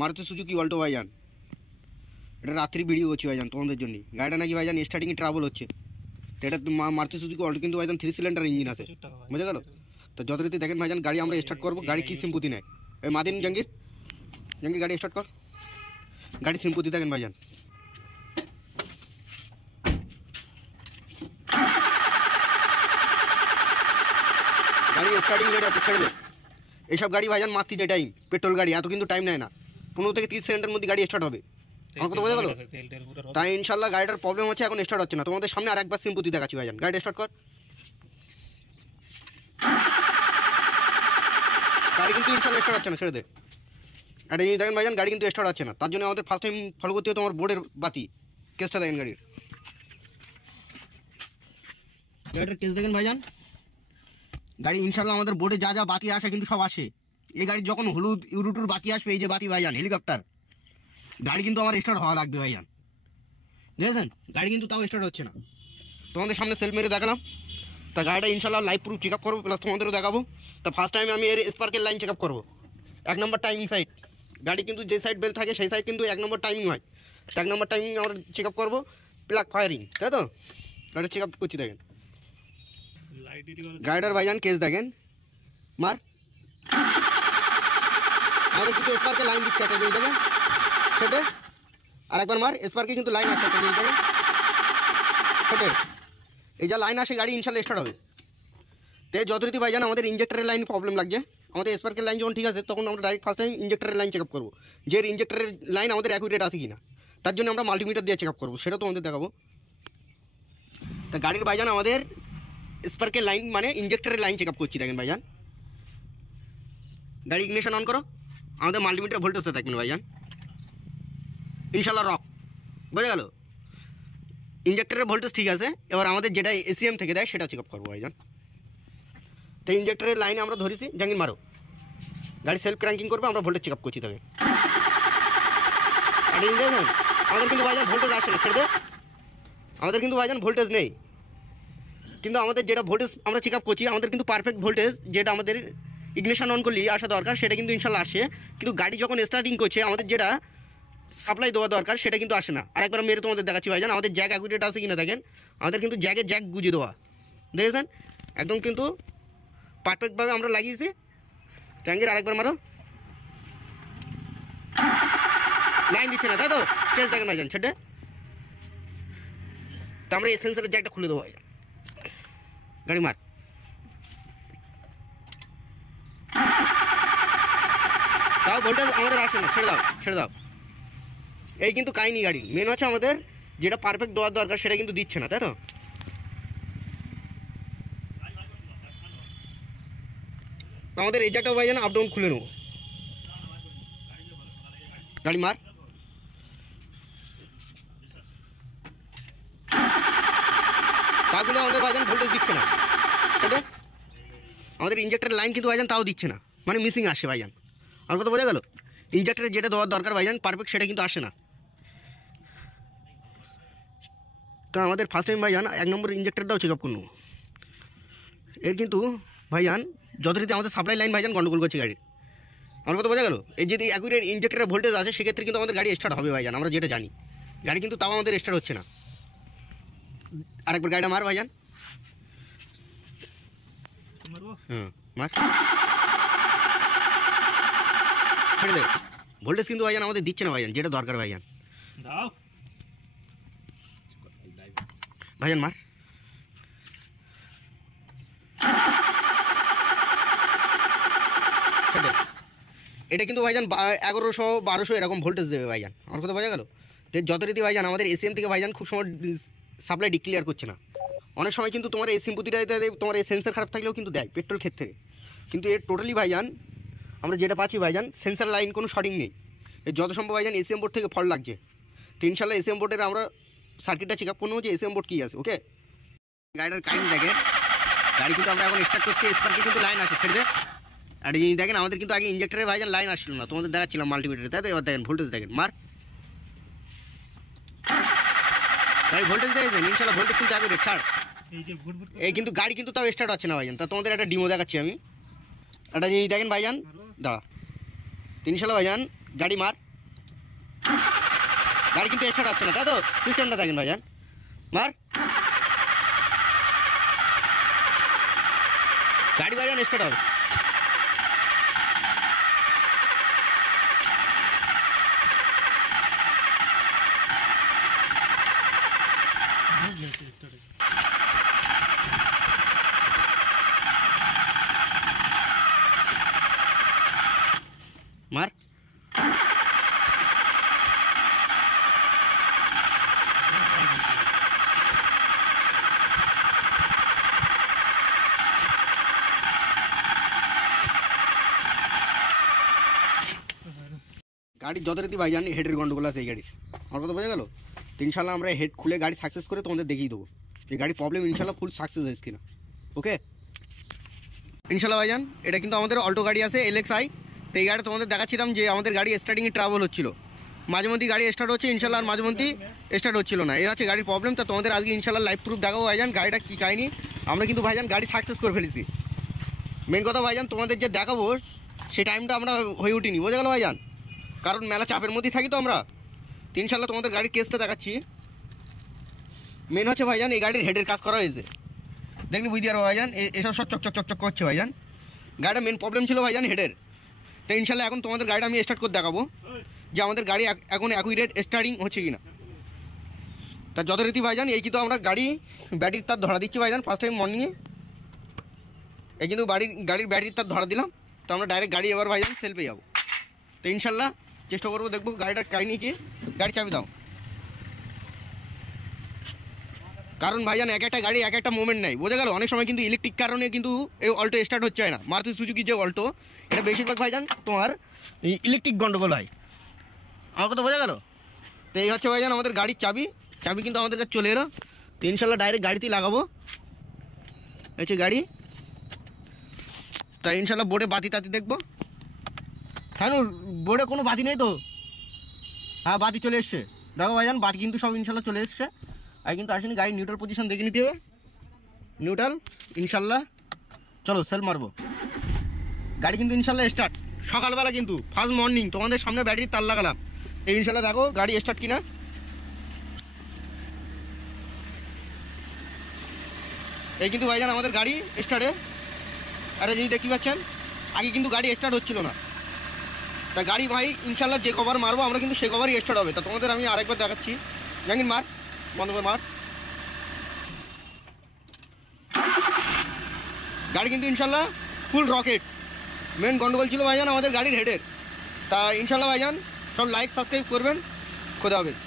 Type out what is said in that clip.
Maruti Suzuki Alto ভাইজান, এটা রাত্রি ভিডিও করছি ভাইজান তোমাদের জন্য। গাড়িটা নাকি ভাইজান স্টার্টিংয়ে ট্রাবল হচ্ছে। তো এটা মারুতি সুজুকি অল্টো কিন্তু ভাইজান 3 সিলিন্ডার ইঞ্জিন আছে, বুঝে গেল? তো যথারীতি দেখেন ভাইজান গাড়ি আমরা স্টার্ট করবো। গাড়ি কি সিম্পুতি নেয়, এই মাদিন জাঙ্গির গাড়ি স্টার্ট কর। গাড়ি সিম্পুতি দেখেন ভাইজান, গাড়ি স্টার্টিং রেট আছে, ছেড়ে দে। এইসব গাড়ি ভাইজান মারতে টাইম, পেট্রোল গাড়ি এত কিন্তু টাইম নেয় না, 15 থেকে 30 সেকেন্ডের মধ্যে গাড়ি স্টার্ট হবে। আমার কথা বোঝা গেল? তাই ইনশাল্লাহ গাড়িটার প্রবলেম হচ্ছে, এখন স্টার্ট হচ্ছে না। তোমাদের সামনে আরেকবার সিম্পুতি দেখাচ্ছি ভাইজান। গাড়ি স্টার্ট কর। গাড়ি কিন্তু ইনশাল্লাহ স্টার্ট হচ্ছে না, ছেড়ে দে। এটা জিনিস দেখেন ভাইজান, গাড়ি কিন্তু স্টার্ট হচ্ছে না। তার জন্য আমাদের ফার্স্ট টাইম ফলো করতে হবে তোমার বোর্ডের বাতি কেসটা দেখেন। গাড়িটার কেস দেখেন ভাইজান। গাড়ি ইনশাল্লাহ আমাদের বোর্ডে যা যা বাতি আসে কিন্তু সব আসে। এই গাড়ির যখন হলুদ ইউরুটুর বাতি আসবে, এই যে বাতি ভাইজান হেলিকপ্টার, গাড়ি কিন্তু আমার স্টার্ট হওয়া লাগবে ভাইজান, বুঝেছেন? গাড়ি কিন্তু তাও স্টার্ট হচ্ছে না। তোমাদের সামনে সেল মেরে দেখালাম। তা গাড়িটা ইনশাল্লাহ লাইভ প্রুফ চেক আপ করবো, প্লাস তোমাদেরও দেখাবো। তা ফার্স্ট টাইম আমি এর স্পার্কের লাইন চেক আপ করবো। 1 নম্বর টাইমিং সাইড, গাড়ি কিন্তু যে সাইড বেল থাকে সেই সাইড কিন্তু 1 নম্বর টাইমিং হয়। 1 নম্বর টাইমিং আমরা চেক আপ করবো। প্লাগ ফায়ারিং, তাই তো? গাড়ি চেক আপ করছি দেখেন। গাড়িটার ভাইজান কেস দেখেন, মার আমাদের কিন্তু স্পার্কে লাইন দিচ্ছে একটা জিনিস দেখেন, সেটে আরেকবার মার। স্পার্কে কিন্তু লাইন আসছে একটা জিনিস দেখেন, সেটে এই যা লাইন আসে গাড়ি ইনশাল্লাহ স্টার্ট হবে। তো যথারীতি ভাইজান আমাদের ইঞ্জেক্টরের লাইন প্রবলেম লাগছে। আমাদের স্পার্কের লাইন যখন ঠিক আছে, তখন আমরা ডাইরেক্ট ফার্স্ট টাইম ইঞ্জেক্টরের লাইন চেক আপ করবো, যে ইঞ্জেক্টরের লাইন আমাদের অ্যাকুরেট আছে কিনা। তার জন্য আমরা মাল্টিমিটার দিয়ে চেক আপ করবো, সেটা তোমাদের দেখাবো। তা গাড়ির ভাইজান আমাদের স্পার্কের লাইন মানে ইঞ্জেক্টরের লাইন চেক আপ করছি দেখেন ভাইজান। গাড়ি ইগনিশন অন করো, আমাদের মাল্টিমিটার ভোল্টেজটা দেখবেন ভাইজান। ইনশাল্লাহ রক, বোঝা গেল? ইঞ্জেক্টরের ভোল্টেজ ঠিক আছে। এবার আমাদের যেটা এসিএম থেকে দেয় সেটা চেক আপ করবো ভাইজান। তো ইঞ্জেক্টরের লাইনে আমরা ধরেছি, জাঙ্গিন মারো। গাড়ি সেলফ ক্র্যাঙ্কিং করবে, আমরা ভোল্টেজ চেক আপ করছি তবে। আমাদের কিন্তু ভাইজান ভোল্টেজ আসে না, ছেড়ে দে। আমাদের কিন্তু ভাইজান ভোল্টেজ নেই, কিন্তু আমাদের যেটা ভোল্টেজ আমরা চেক আপ করছি, আমাদের কিন্তু পারফেক্ট ভোল্টেজ যেটা আমাদের ইগনিশন অন করলেই আসা দরকার, সেটা কিন্তু ইনশাল্লাহ আসে। কিন্তু গাড়ি যখন স্টার্টিং করছে, আমাদের যেটা সাপ্লাই দেওয়া দরকার সেটা কিন্তু আসে না। আরেকবার মেরে তোমাদের দেখাচ্ছি ভাইজান, আমাদের জ্যাক অ্যাকুরেট আছে কিনা দেখেন। আমাদের কিন্তু জ্যাক গুঁজে দেওয়া, দেখেছেন? একদম কিন্তু পারফেক্টভাবে আমরা লাগিয়েছি। ট্যাঙ্গের আরেকবার মারো, লাইন দিচ্ছে না, তাই তো? চেঞ্জ দেখেন ভাইজান, ছেড়ে। তো আমরা এসেন্সের জ্যাকটা খুলে দেবো ভাইজান। গাড়ি মার, তাও ভোল্টেজ আমাদের আসে না, ছেড়ে দাও। এই কিন্তু কাহিনি গাড়ি মেন হচ্ছে আমাদের যেটা পারফেক্ট দেওয়ার দরকার সেটা কিন্তু দিচ্ছে না, তাই তো? আমাদের এই জায়গাটাও ভাইজান আপ ডাউন খুলে নেবো। গাড়ি মার, তাও কিন্তু আমাদের ভাইজান ভোল্টেজ দিচ্ছে না, তাই তো? আমাদের ইঞ্জেক্টরের লাইন কিন্তু ভাইজান তাও দিচ্ছে না, মানে মিসিং আসে ভাইজান। আর কথা বোঝা গেল? ইঞ্জেক্টরে যেটা দেওয়ার দরকার ভাইজান পারফেক্ট, সেটা কিন্তু আসে না। তো আমাদের ফার্স্ট টাইম ভাইজান 1 নম্বর ইঞ্জেক্টরটাও চেক আপ করবো। এর কিন্তু ভাইজান যথারীতি আমাদের সাপ্লাই লাইন ভাইজান গন্ডগোল করছে গাড়ির। আমার কথা বোঝা গেল? এই যদি অ্যাকুরেট ইঞ্জেক্টরের ভোল্টেজ আছে, সেক্ষেত্রে কিন্তু আমাদের গাড়ি স্টার্ট হবে ভাইজান, আমরা যেটা জানি। গাড়ি কিন্তু তাও আমাদের স্টার্ট হচ্ছে না। আরেকবার গাড়িটা মার ভাইজান। হ্যাঁ মার, ছেড়ে দে। ভোল্টেজ কিন্তু ভাইজান আমাদের দিচ্ছে না ভাইজান, যেটা দরকার ভাইজান। ভাইজান মার, এটা কিন্তু ভাইজান 1100-1200 এরকম ভোল্টেজ দেবে ভাইজান। আমার কথা বোঝা গেল? তো যথারীতি ভাইজান আমাদের এসিএম থেকে ভাইজান খুব সময় সাপ্লাই ডিক্লিয়ার করছে না। অনেক সময় কিন্তু তোমার এই সিম্পুতিটা তোমার এই সেন্সার খারাপ থাকলেও কিন্তু দেয় পেট্রোল ক্ষেত্রে। কিন্তু এর টোটালি ভাইজান আমরা যেটা পাচ্ছি ভাইজান, সেন্সার লাইন কোনো শর্টিং নেই। এর যত সম্ভব ভাইজান এসিএম বোর্ড থেকে ফল্ট লাগছে। তো ইনশাল্লাহ এসিএম বোর্ডের আমরা সার্কিটটা চেক আপ করবো যে এসিএম বোর্ড কী আছে। ওকে, গাড়িটার কাহিনি দেখেন। গাড়ি কিন্তু আমরা এখন স্টার্ট করছি, স্পার্কে কিন্তু লাইন আছে, ছেড়ে দে। আর এই দেখেন আমাদের কিন্তু আগে ইঞ্জেক্টরের ভাইজান লাইন আসছিল না, তোমাদের দেখাচ্ছিলাম মাল্টিমিটারে, তাই তো? এবার দেখেন ভোল্টেজ দেখেন, মার। গাড়ি ভোল্টেজ দেখেছেন? ইনশাল্লাহ ভোল্টেজ কিন্তু আগে ছাড়। এই কিন্তু গাড়ি কিন্তু তাও স্টার্ট হচ্ছে না ভাইজান। তা তোমাদের একটা ডিমো দেখাচ্ছি আমি। একটা জিনিস দেখেন ভাইজান, দাঁড়া। ইনশাল্লাহ ভাইজান গাড়ি মার, গাড়ি কিন্তু স্টার্ট হচ্ছে না, তাই তো? সিস্টেমটা দেখেন ভাইজান, মার গাড়ি ভাইজান স্টার্ট হবে। মার গাড়ির যথারীতি ভাইজান হেডের গন্ডগোল আছে এই গাড়ির, আমার কথা বোঝা গেল? তো ইনশাল্লাহ আমরা হেড খুলে গাড়ি সাকসেস করে তোমাদের দেখিয়ে দেবো যে গাড়ির প্রবলেম ইনশাল্লাহ ফুল সাকসেস হয়েছে কিনা। ওকে ইনশাল্লাহ ভাইজান, এটা কিন্তু আমাদের অল্টো গাড়ি আছে LXi। তো এই গাড়ি তোমাদের দেখাচ্ছিলাম যে আমাদের গাড়ি স্টার্টিংয়ে ট্রাবল হচ্ছিল, মাঝে মধ্যে গাড়ি স্টার্ট হচ্ছে ইনশাল্লাহ, আর মাঝে মধ্যে স্টার্ট হচ্ছিল না। এই হচ্ছে গাড়ির প্রবলেম। তো তোমাদের আজকে ইনশাল্লাহ লাইভ প্রুফ দেখাবো ভাইজান গাড়িটা কী কাহিনি। আমরা কিন্তু ভাইজান গাড়ি সাকসেস করে ফেলেছি। মেন কথা ভাইজান, তোমাদের যে দেখাবো সেই টাইমটা আমরা হয়ে উঠিনি, বোঝা গেল ভাইজান? কারণ মেলা চাপের মধ্যেই থাকি তো আমরা। তো ইনশাল্লাহ তোমাদের গাড়ির কেসটা দেখাচ্ছি। মেন হচ্ছে ভাইজান এই গাড়ির হেডের কাজ করা হয়েছে, দেখলি বুঝতে পারবো ভাইজান, এসব সব চকচক চকচক করছে ভাইজান। গাড়িটা মেন প্রবলেম ছিল ভাইজান হেডের। তো ইনশাল্লাহ এখন তোমাদের গাড়িটা আমি স্টার্ট করে দেখাবো যে আমাদের গাড়ি এখন অ্যাকুরেট স্টার্টিং হচ্ছে কিনা। তা যথারীতি ভাইজান এই কিন্তু আমরা গাড়ি ব্যাটারির তার ধরা দিচ্ছি ভাইজান ফার্স্ট টাইম মর্নিংয়ে। এই কিন্তু গাড়ির ব্যাটারির তার ধরা দিলাম। তো আমরা ডাইরেক্ট গাড়ি এবার ভাইজান সেল পেয়ে যাবো। তো ইনশাল্লাহ চেষ্টা করবো, দেখবো গাড়িটার কাহিনি কি। গাড়ি চাবি দাও, কারণ ভাইজান এক একটা গাড়ি এক একটা মুভমেন্ট নেই, বোঝা গেল? অনেক সময় কিন্তু ইলেকট্রিক কারণে কিন্তু এই অল্টো স্টার্ট হচ্ছে না। মারুতি সুজুকি যে অল্টো, এটা বেশিরভাগ ভাইজান তোমার ইলেকট্রিক গন্ডগোল হয়, আমার কথা বোঝা গেল? তো এই হচ্ছে ভাইজান আমাদের গাড়ির চাবি কিন্তু আমাদের কাছে চলে এলো। তো ইনশাল্লাহ ডাইরেক্ট গাড়িতেই লাগাবো, হচ্ছে গাড়ি। তা ইনশাল্লাহ বোর্ডে বাতি টাতি দেখবো। হ্যাঁ বোর্ডে কোনো বাতি নেই তো? হ্যাঁ বাতি চলে এসছে, দেখো ভাইজান বাতি কিন্তু সব ইনশাল্লাহ চলে এসছে। আর কিন্তু আসেনি, গাড়ির নিউট্রাল পজিশন দেখে নিতে হবে, নিউট্রাল ইনশাল্লাহ। চলো সেল মারবো, গাড়ি কিন্তু ইনশাল্লাহ স্টার্ট। সকালবেলা কিন্তু ফার্স্ট মর্নিং তোমাদের সামনে ব্যাটারির তার লাগালাম। এই ইনশাল্লাহ দেখো গাড়ি স্টার্ট কিনা। এই কিন্তু ভাইজান আমাদের গাড়ি স্টার্টে। আরে যিনি দেখতে পাচ্ছেন আগে কিন্তু গাড়ি স্টার্ট হচ্ছিল না। তা গাড়ি ভাই ইনশাল্লাহ যে কভার মারবো আমরা কিন্তু সে কভারই স্টার্ট হবে। তা তোমাদের আমি আরেকবার দেখাচ্ছি, জাঙ্গিন মার, বন্ধ করে মার। গাড়ি কিন্তু ইনশাল্লাহ ফুল রকেট। মেন গন্ডগোল ছিল ভাইজান আমাদের গাড়ির হেডের। তা ইনশাল্লাহ ভাইজান সব লাইক সাবস্ক্রাইব করবেন, খোদা হাফেজ।